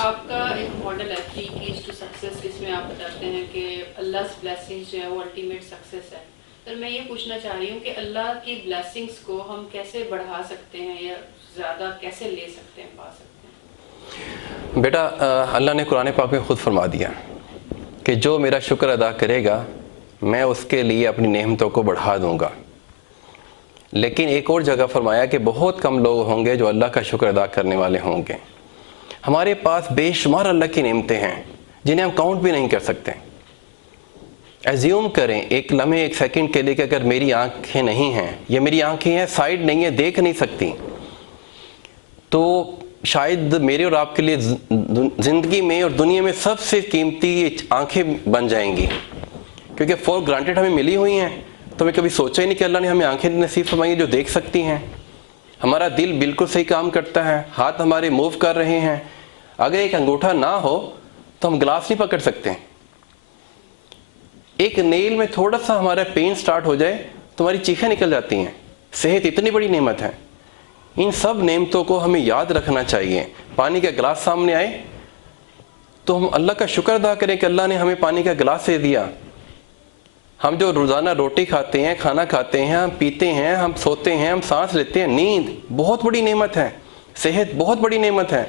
آپ کا ایک ماڈل ہے 3 keys to success، جس میں آپ بتاتے ہیں کہ اللہ بلیسنگز جو ہے وہ الٹیمیٹ سکسیس ہے. تو میں یہ پوچھنا چاہ رہی ہوں کہ اللہ کی بلیسنگز کو ہم کیسے بڑھا سکتے ہیں یا زیادہ کیسے لے سکتے ہیں، پا سکتے ہیں؟ بیٹا اللہ نے قرآن پاک میں خود فرما دیا کہ جو میرا شکر ادا کرے گا میں اس کے لیے اپنی نعمتوں کو بڑھا دوں گا. لیکن ایک اور جگہ فرمایا کہ بہت کم لوگ ہوں گے جو اللہ کا شکر ادا کرنے والے ہوں گے. ہمارے پاس بے شمار اللہ کی نعمتیں ہیں جنہیں ہم کاؤنٹ بھی نہیں کر سکتے. ایزیوم کریں ایک لمحے ایک سیکنڈ کے لیے کہ اگر میری آنکھیں نہیں ہیں، یہ میری آنکھیں ہیں سائیڈ نہیں ہیں، دیکھ نہیں سکتی، تو شاید میرے اور آپ کے لیے زندگی میں اور دنیا میں سب سے قیمتی آنکھیں بن جائیں گی، کیونکہ فور گرانٹیڈ ہمیں ملی ہوئی ہیں. تو میں کبھی سوچا ہی نہیں کہ اللہ نے ہمیں آنکھیں نصیب فرمائی جو دیکھ سکتی ہیں. ہمارا دل بالکل صحیح کام کرتا ہے، ہاتھ ہمارے موو کر رہے ہیں. اگر ایک انگوٹھا نہ ہو تو ہم گلاس نہیں پکڑ سکتے. ایک نیل میں تھوڑا سا ہمارا پین سٹارٹ ہو جائے تو ہماری چیخیں نکل جاتی ہیں. صحت اتنی بڑی نعمت ہے. ان سب نعمتوں کو ہمیں یاد رکھنا چاہیے. پانی کا گلاس سامنے آئے تو ہم اللہ کا شکر ادا کریں کہ اللہ نے ہمیں پانی کا گلاس دے دیا. ہم جو روزانہ روٹی کھاتے ہیں، کھانا کھاتے ہیں، ہم پیتے ہیں، ہم سوتے ہیں، ہم سانس لیتے ہیں، نیند بہت بڑی نعمت ہے، صحت بہت بڑی نعمت ہے.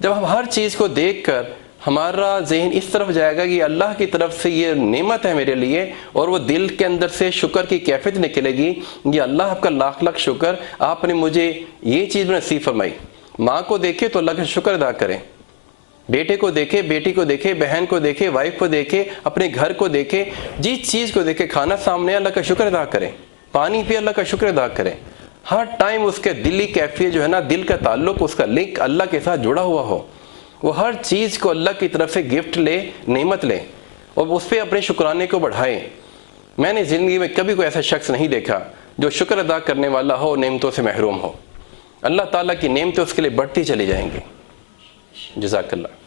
جب ہم ہر چیز کو دیکھ کر ہمارا ذہن اس طرف جائے گا کہ اللہ کی طرف سے یہ نعمت ہے میرے لیے، اور وہ دل کے اندر سے شکر کی کیفیت نکلے گی کہ اللہ آپ کا لاکھ لاکھ شکر، آپ نے مجھے یہ چیز نصیب فرمائی. ماں کو دیکھے تو اللہ کا شکر ادا کریں، بیٹے کو دیکھے، بیٹی کو دیکھے، بہن کو دیکھے، وائف کو دیکھے، اپنے گھر کو دیکھے، جس چیز کو دیکھے، کھانا سامنے اللہ کا شکر ادا کریں، پانی پہ اللہ کا شکر ادا کریں. ہر ٹائم اس کے دلی کیفیت جو ہے نا، دل کا تعلق، اس کا لنک اللہ کے ساتھ جڑا ہوا ہو. وہ ہر چیز کو اللہ کی طرف سے گفٹ لے، نعمت لے، اور اس پہ اپنے شکرانے کو بڑھائے. میں نے زندگی میں کبھی کوئی ایسا شخص نہیں دیکھا جو شکر ادا کرنے والا ہو نعمتوں سے محروم ہو. اللہ تعالیٰ کی نعمتیں اس کے لیے بڑھتی چلی جائیں گی. جزاک اللہ.